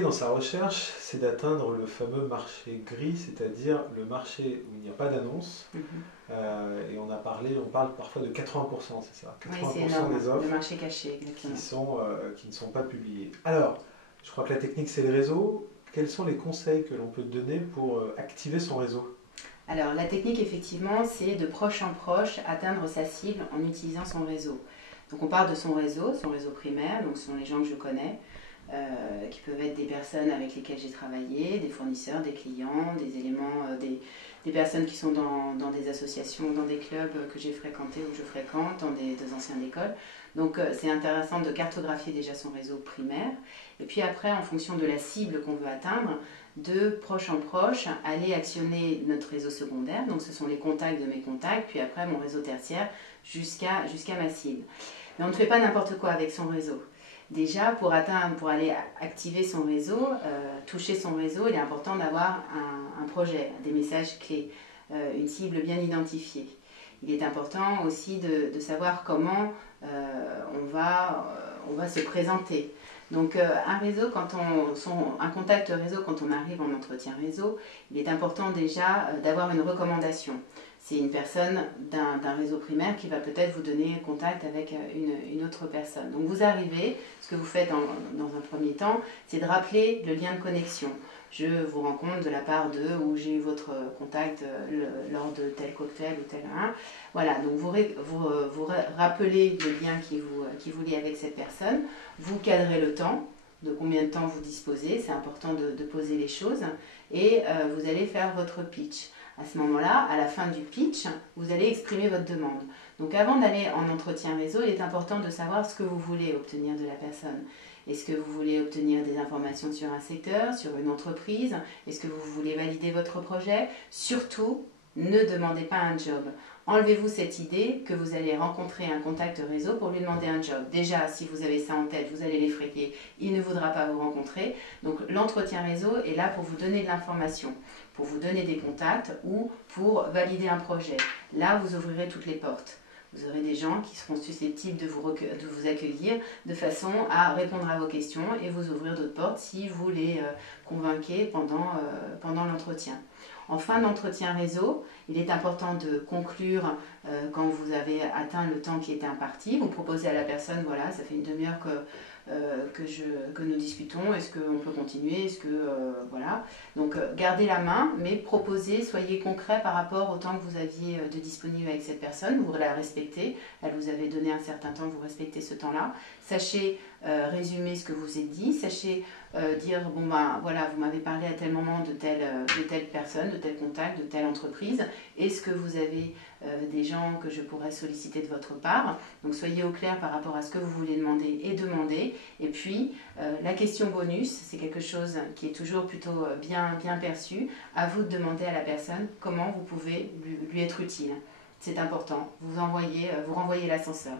clé dans sa recherche, c'est d'atteindre le fameux marché gris, c'est-à-dire le marché où il n'y a pas d'annonce. Et on parle parfois de 80%, c'est ça, Oui, c'est 80% énorme, des le offres marché caché, exactement. qui ne sont pas publiées. Alors, je crois que la technique, c'est le réseau. Quels sont les conseils que l'on peut donner pour activer son réseau? Alors, la technique, effectivement, c'est de proche en proche atteindre sa cible en utilisant son réseau. Donc, on parle de son réseau primaire, donc ce sont les gens que je connais, qui peuvent être des personnes avec lesquelles j'ai travaillé, des fournisseurs, des clients, des éléments, des personnes qui sont dans des associations, dans des clubs que j'ai fréquentés ou que je fréquente, dans des anciennes écoles. Donc, c'est intéressant de cartographier déjà son réseau primaire. Et puis après, en fonction de la cible qu'on veut atteindre, de proche en proche, aller actionner notre réseau secondaire, donc ce sont les contacts de mes contacts, puis après mon réseau tertiaire jusqu'à ma cible. Mais on ne fait pas n'importe quoi avec son réseau. Déjà, pour aller activer son réseau, toucher son réseau, il est important d'avoir un projet, des messages clés, une cible bien identifiée. Il est important aussi de savoir comment on va se présenter. Donc un réseau, un contact réseau, quand on arrive en entretien réseau, il est important déjà d'avoir une recommandation. C'est une personne d'un réseau primaire qui va peut-être vous donner contact avec une autre personne. Donc vous arrivez, ce que vous faites dans un premier temps, c'est de rappeler le lien de connexion. Je vous rencontre de la part de, ou j'ai eu votre contact lors de tel cocktail ou tel un. Voilà, donc vous rappelez le lien qui vous lie avec cette personne, vous cadrez le temps, de combien de temps vous disposez, c'est important de poser les choses, et vous allez faire votre pitch. À ce moment-là, à la fin du pitch, vous allez exprimer votre demande. Donc avant d'aller en entretien réseau, il est important de savoir ce que vous voulez obtenir de la personne. Est-ce que vous voulez obtenir des informations sur un secteur, sur une entreprise? Est-ce que vous voulez valider votre projet? Surtout, ne demandez pas un job. Enlevez-vous cette idée que vous allez rencontrer un contact réseau pour lui demander un job. Déjà, si vous avez ça en tête, vous allez l'effrayer, il ne voudra pas vous rencontrer. Donc l'entretien réseau est là pour vous donner de l'information, pour vous donner des contacts ou pour valider un projet. Là, vous ouvrirez toutes les portes. Vous aurez des gens qui seront susceptibles de vous accueillir de façon à répondre à vos questions et vous ouvrir d'autres portes si vous les convainquez pendant l'entretien. En fin d'entretien réseau, il est important de conclure quand vous avez atteint le temps qui était imparti. Vous proposez à la personne, voilà, ça fait une demi-heure que nous discutons, est-ce qu'on peut continuer, voilà. Donc gardez la main, mais proposez, soyez concret par rapport au temps que vous aviez de disponible avec cette personne, vous la respectez, elle vous avait donné un certain temps, vous respectez ce temps-là. Sachez résumer ce que vous êtes dit, sachez dire, bon ben voilà, vous m'avez parlé à tel moment de telle personne, de tel contact, de telle entreprise, est-ce que vous avez des gens que je pourrais solliciter de votre part? Donc soyez au clair par rapport à ce que vous voulez demander et demander. Et puis la question bonus, c'est quelque chose qui est toujours plutôt bien perçu. À vous de demander à la personne comment vous pouvez lui être utile. C'est important, vous renvoyez l'ascenseur.